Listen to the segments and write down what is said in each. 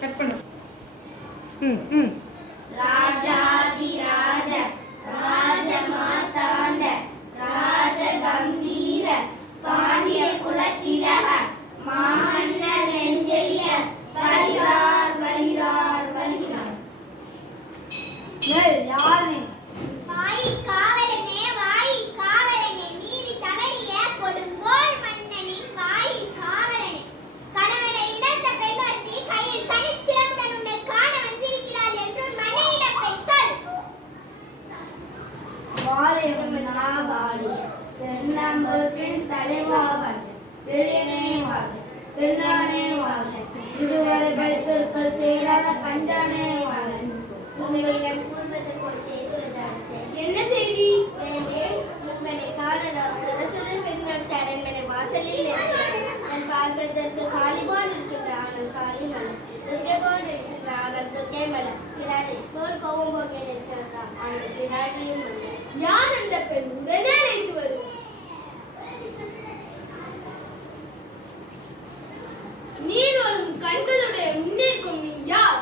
Cut பண்ணு. ம் ம் ராஜாதிராஜ ராஜமாதாண்ட ராஜகம்பீர பாண்டிய குலத்திலக மாமன்னர் நெடுஞ்செழிய வருகிறார் வருகிறார் வருகிறார். யாரு? வாய் காவலனே வாய் காவலனே நீதி தவறிய கொடுங்கோல் மன்னனின் வாய் காவலனே கணவனை இழந்த பெண்மணி கையில் தனிச்சிறப்புடன் உன்னை காண வந்திருக்கிறாள் என்று மன்னனிடம் போய் சொல். வாழையவனா வாழிய தென்னம்புற்றின் தலைவாவன் சிறியனே வாழ்க திருநானே வாழ்க இதுவரை படித்தோர்கள் சேராத பஞ்சானே வாழ்க. உங்களிடம் கூறுவதற்கு ஒரு செய்தி உள்ளது. என்ன செய்தி? உங்களை காணலாம் துடன் பெண்ணாட்டு அரண்மனை வாசலில் நான் பார்ப்பதற்கு காளிபோன் இருக்கின்ற ஆனால் காளி மலை துர்கை போன் இருக்கின்ற ஆனால் துர்கை மலை பிராடி போர் கோவம் போகேன் இருக்கிறதா ஆனால் பிராடியும் மலை. யார் அந்த பெண்? உடனே அழைத்து வரும். நீர் வரும் கண்களுடைய முன்னேற்கும் நீ யார்?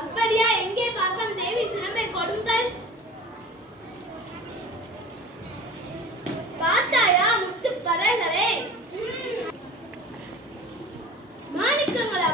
அப்படியா? எங்கே பார்க்கலாம் தேவி சிலம்பை கொடுங்கள். பார்த்தாயா முத்து பறவைகளே? மாணிக்கங்களா?